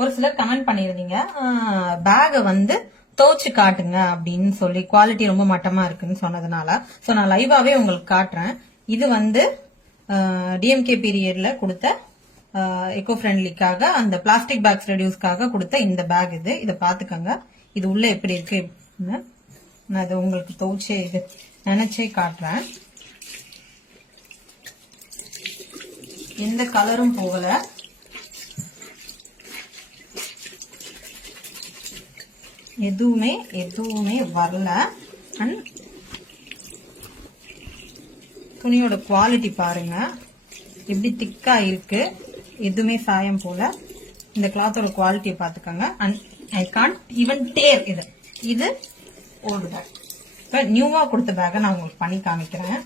ஒரு சிலர் கமெண்ட் பண்ணிருந்தீங்க பேக வந்து துவச்சு காட்டுங்க அப்படின்னு சொல்லி குவாலிட்டி ரொம்ப மட்டமா இருக்குன்னு சொன்னதுனால சோ நான் லைவாவே உங்களுக்கு காட்டுறேன். இது வந்து டிஎம்கே பீரியட்ல கொடுத்த எக்கோ ஃப்ரெண்ட்லிக்காக அந்த பிளாஸ்டிக் பேக்ஸ் ரெடியூஸ்க்காக கொடுத்த இந்த பேக் இது. இதை பாத்துக்கோங்க. இது உள்ள எப்படி இருக்கு நான் இது உங்களுக்கு துவச்சே இது நினைச்சே காட்டுறேன். எந்த கலரும் போகல. எதுவுமே வரல. அண்ட் துணியோட குவாலிட்டி பாருங்க எப்படி திக்கா இருக்கு. எதுவுமே சாயம் போல. இந்த கிளாத்தோட குவாலிட்டியை பாத்துக்கோங்க. And I can't even dare. இது ஓல்டு பேக். இப்ப நியூவா கொடுத்த பேக்கை நான் உங்களுக்கு பண்ணி காமிக்கிறேன்.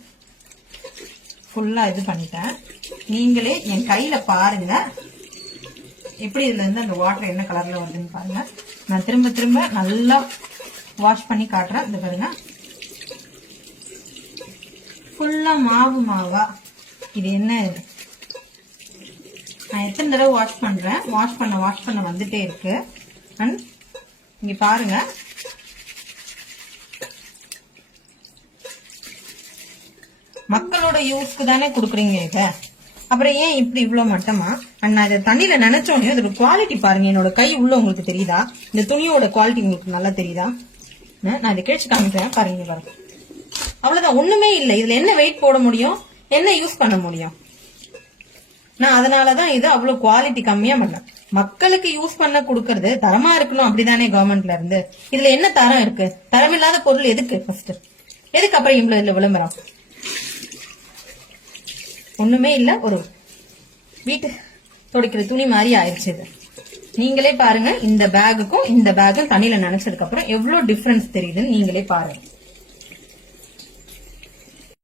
ஃபுல்லா இது பண்ணிட்டேன். நீங்களே என் கையில பாருங்க எப்படி இதுல இருந்து அந்த வாட்டர் என்ன கலர்ல வருதுன்னு பாருங்க. நான் திரும்ப நல்லா வாஷ் பண்ணி காட்டுறேன். இது பாருங்க ஃபுல்லா மாவா. இது என்ன நான் எத்தனை தடவை வாஷ் பண்றேன். வாஷ் பண்ண வந்துட்டே இருக்கு. அண்ட் இங்க பாருங்க மக்களோட யூஸ்க்கு தானே குடுக்குறீங்க இத. அப்புறம் ஏன் இப்படி இவ்வளவு மட்டமா? அண்ட் நான் இதை தண்ணியில நினைச்சோன்னே அதோட குவாலிட்டி பாருங்க. என்னோட கை உள்ள உங்களுக்கு தெரியுதா? இந்த துணியோட குவாலிட்டி உங்களுக்கு நல்லா தெரியுதா? நான் இதை கிழிச்சு காமிக்கிறேன் பாருங்க. பாருங்க அவ்வளவுதான். ஒண்ணுமே இல்லை. இதுல என்ன வெயிட் போட முடியும், என்ன யூஸ் பண்ண முடியும்? நான் அதனாலதான் இது அவ்வளவு குவாலிட்டி கம்மியா பண்ணேன். மக்களுக்கு யூஸ் பண்ண கொடுக்கறது தரமா இருக்கணும் அப்படிதானே கவர்மெண்ட்ல இருந்து. இதுல என்ன தரம் இருக்கு? தரமில்லாத பொருள் எதுக்கு ஃபர்ஸ்ட்? எதுக்கு அப்புறம் இவ்வளவு இல்ல விளம்பரம்? ஒண்ணுமே இல்ல. ஒரு வீட்டு துடைக்கிற துணி மாதிரி ஆயிடுச்சு இது. நீங்களே பாருங்க. இந்த பேகுக்கும் இந்த பேகும் தண்ணியில நினைச்சதுக்கு அப்புறம் எவ்வளவு டிஃபரன்ஸ் தெரியுதுன்னு நீங்களே பாருங்க.